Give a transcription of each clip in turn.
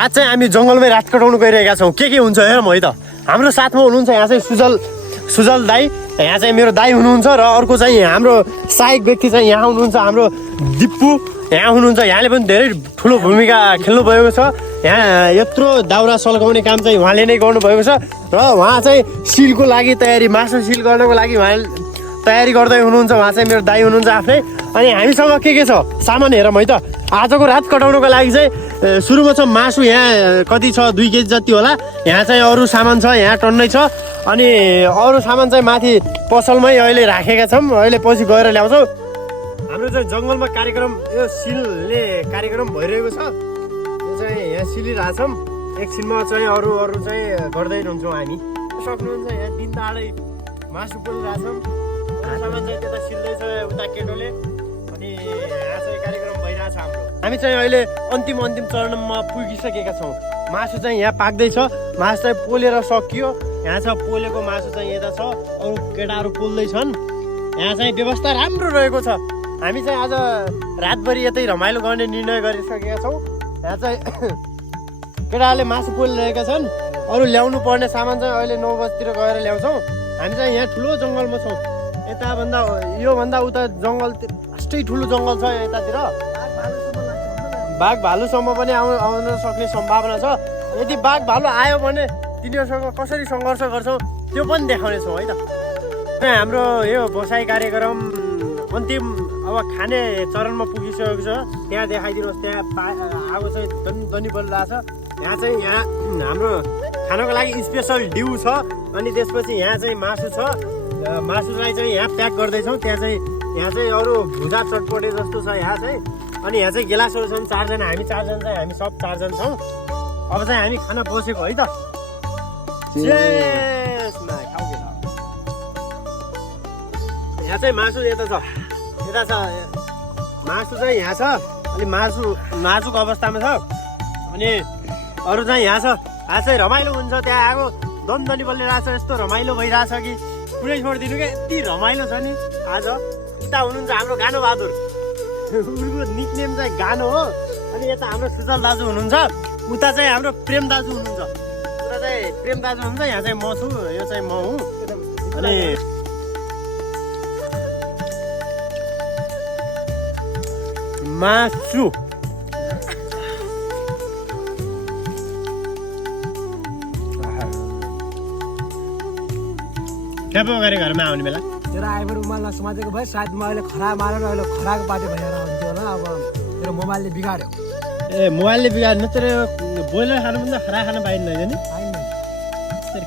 आज चाहिँ हामी जङ्गलमै रात कटाउनु गइरहेका छौँ। के हुन्छ हेरौँ है त। हाम्रो साथमा हुनुहुन्छ यहाँ चाहिँ सुजल दाई, यहाँ चाहिँ मेरो दाई हुनुहुन्छ र अर्को चाहिँ हाम्रो सहायक व्यक्ति चाहिँ यहाँ हुनुहुन्छ हाम्रो दिप्पु यहाँ हुनुहुन्छ। यहाँले पनि धेरै ठुलो भूमिका खेल्नु भएको छ। यहाँ यत्रो दाउरा सल्काउने काम चाहिँ उहाँले नै गर्नुभएको छ र उहाँ चाहिँ सिलको लागि तयारी, मासु सिल गर्नको लागि उहाँले तयारी गर्दै हुनुहुन्छ। उहाँ चाहिँ मेरो दाई हुनुहुन्छ आफ्नै। अनि हामीसँग के छ सामान हेरौँ है त। आजको रात कटाउनुको लागि चाहिँ सुरुमा छ मासु, यहाँ कति छ 2 केजी जति होला। यहाँ चाहिँ अरू सामान छ, यहाँ टन्नै छ। अनि अरू सामान चाहिँ माथि पसलमै अहिले राखेका छौँ, अहिले पछि गएर ल्याउँछौँ। हाम्रो चाहिँ जङ्गलमा कार्यक्रम, यो सिलले कार्यक्रम भइरहेको छ। यो चाहिँ यहाँ सिलिरहेछौँ। एकछिनमा चाहिँ अरू चाहिँ गर्दै हुन्छौँ हामी। सक्नुहुन्छ यहाँ दिन दाडै मासु पोलिरहेछौँ। सामान चाहिँ त्यता सिल्दैछ उता केटोले। अनि यहाँ चाहिँ कार्यक्रम भइरहेछ हाम्रो। हामी चाहिँ अहिले अन्तिम चरणमा पुगिसकेका छौँ। मासु चाहिँ यहाँ पाक्दैछ। मासु चाहिँ पोलेर सकियो। यहाँ छ पोलेको मासु चाहिँ यता छ, अरू केटाहरू पोल्दैछन्। यहाँ चाहिँ व्यवस्था राम्रो रहेको छ। हामी चाहिँ आज रातभरि यतै रमाइलो गर्ने निर्णय गरिसकेका छौँ। यहाँ चाहिँ केटाहरूले मासु पोलिरहेका छन्। अरू ल्याउनु पर्ने सामान चाहिँ अहिले 9 बजीतिर गएर ल्याउँछौँ। हामी चाहिँ यहाँ ठुलो जङ्गलमा छौँ। योभन्दा उता जङ्गल लास्टै ठुलो जङ्गल छ यतातिर। बाघ भालुसम्म पनि आउन सक्ने सम्भावना छ। यदि बाघ भालु आयो भने तिनीहरूसँग कसरी सङ्घर्ष गर्छौँ त्यो पनि देखाउनेछौँ है त। हाम्रो यो बसाइ कार्यक्रम अन्तिम अब खाने चरणमा पुगिसकेको छ। त्यहाँ देखाइदिनुहोस्। त्यहाँ आगो चाहिँ दनी बलिरहेछ। यहाँ चाहिँ हाम्रो खानको लागि स्पेसल डिउ छ। अनि त्यसपछि यहाँ चाहिँ मासु छ। मासुलाई चाहिँ यहाँ प्याक गर्दैछौँ। यहाँ चाहिँ अरू भुजा चटपटे जस्तो छ यहाँ चाहिँ। अनि यहाँ चाहिँ गिलासहरू छन् 4 जना। हामी 4 जना चाहिँ हामी सब 4 जना छौँ। अब चाहिँ हामी खाना बसेको है त। यहाँ चाहिँ मासु यता छ मासु चाहिँ यहाँ छ। अलि मासु नाजुक अवस्थामा छ। अनि अरू चाहिँ यहाँ छ। आज चाहिँ रमाइलो हुन्छ। त्यहाँ आगो दमदनी बलिरहेछ। यस्तो रमाइलो भइरहेछ कि कुनै छोडिदिनु क्या, यति रमाइलो छ नि आज। उता हुनुहुन्छ हाम्रो गानो बहादुर, उनको निकनेम चाहिँ गानो हो। अनि यता हाम्रो सुजल दाजु हुनुहुन्छ। उता चाहिँ हाम्रो प्रेम दाजु हुनुहुन्छ। उता चाहिँ प्रेम दाजु हुनुहुन्छ। यहाँ चाहिँ म छु, यो चाहिँ म हुँ। अनि मासु क्या पो गरे घरमा आउने बेला तेरो आइफोन उमाल नसमातेको भए सायद म अहिले खरा मारेर अहिले खराको बाटो भएर हुन्थ्यो होला। अब तेरो मोबाइलले बिगाड्यो। मोबाइलले बिगाड्नु। तर बोइलर खानु पनि खरा खान पाइन्न नि।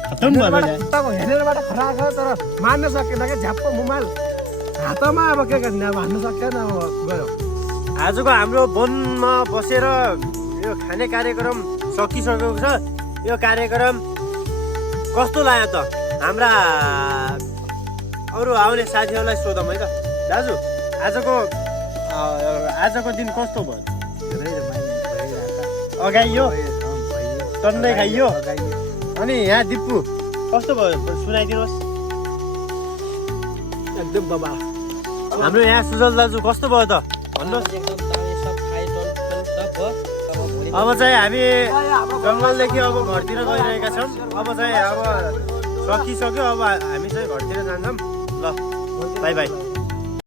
खतम भयो। हेर्नेबाट खरा खायो तर मार्न सकेन क्या। झ्याप्प मोबाइल हातमा। अब के गर्ने, अब हान्न सकेन। अब गयो। आजको हाम्रो वनमा बसेर यो खाने कार्यक्रम सकिसकेको छ। यो कार्यक्रम कस्तो लाग्यो त? हाम्रा अरू आउने साथीहरूलाई सोधौँ है त। दाजु आजको दिन कस्तो भयो? अगाइयो टन्नै खाइयो। अनि यहाँ दिप्पु कस्तो भयो सुनाइदिनुहोस्। एकदम बाबा। हाम्रो यहाँ सुजल दाजु कस्तो भयो त भन्नुहोस्। अब चाहिँ हामी जङ्गलदेखि अब घरतिर गइरहेका छौँ। अब चाहिँ सकिसक्यो। अब हामी चाहिँ घरतिर जान्छौँ। ल बाई बाई।